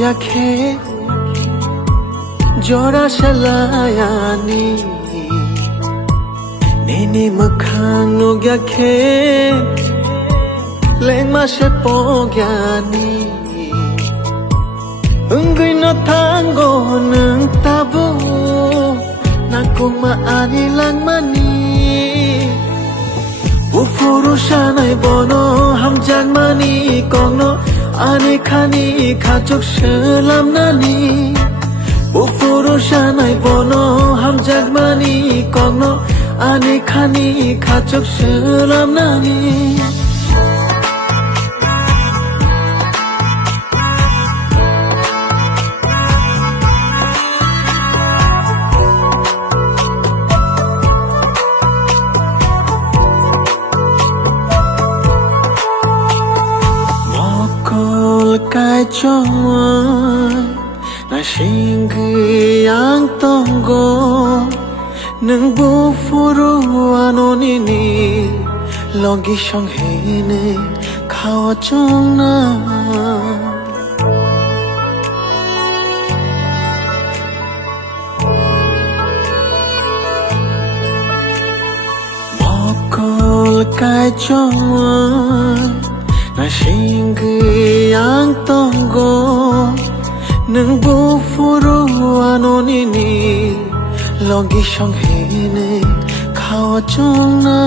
약해 저라샬라야니 니니 묵항 녹약해 랭마셰 뽀갸니 은근히 너 탄고는 타부 나꾸마 아니랑마니 우푸루샤나이 보노 함장마니 꽁노 아니카니 가족 슬람나니 우푸루샤나이 보노 함장마니 꽁노 아니카니 가족 슬람나니 cái chong na sing yang tongo nung bu furu anonini logi shong hene khawa chong na mokol cái chong na sing yang tongo nung bu furu anonini logi shong hene khawa chong na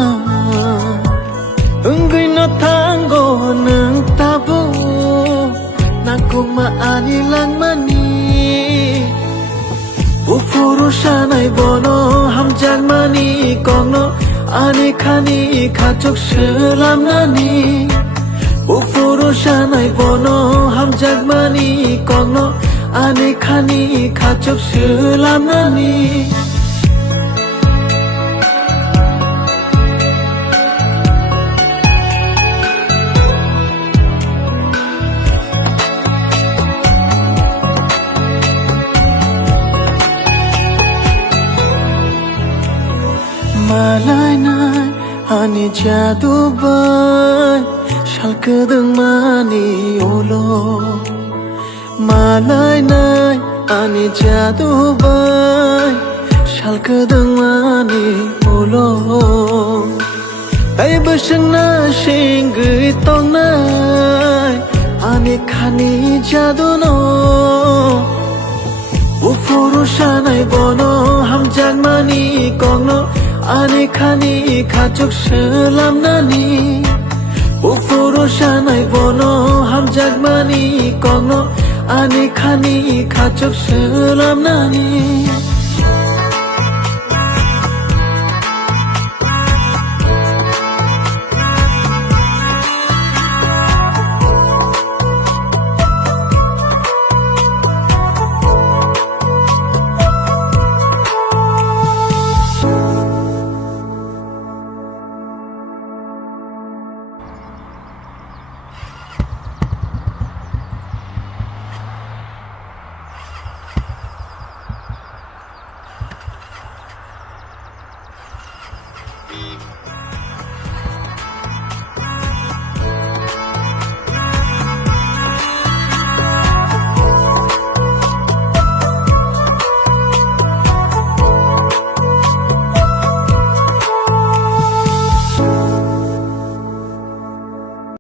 ungui no tango nung tabu nakuma anilang mani bu furu shanai bono hamjang mani kongno ani khani khachok selam nani 우푸루샤나이 보노 함작마니 꽁노 아니카니 가족 슬람나니 말라이나이 아니 자두바이 Shalkedeng mani olo Malay nay ani jadu bay Shalkedeng mani olo Ay beseng na shinggui tong nay Ani khani jadu no Ufuru shanay bono hamjang mani kongno Ani khani khachok selam nani 우푸루샤나이 보노 함작마니 꽁노 아니 카니 가족 슬람나니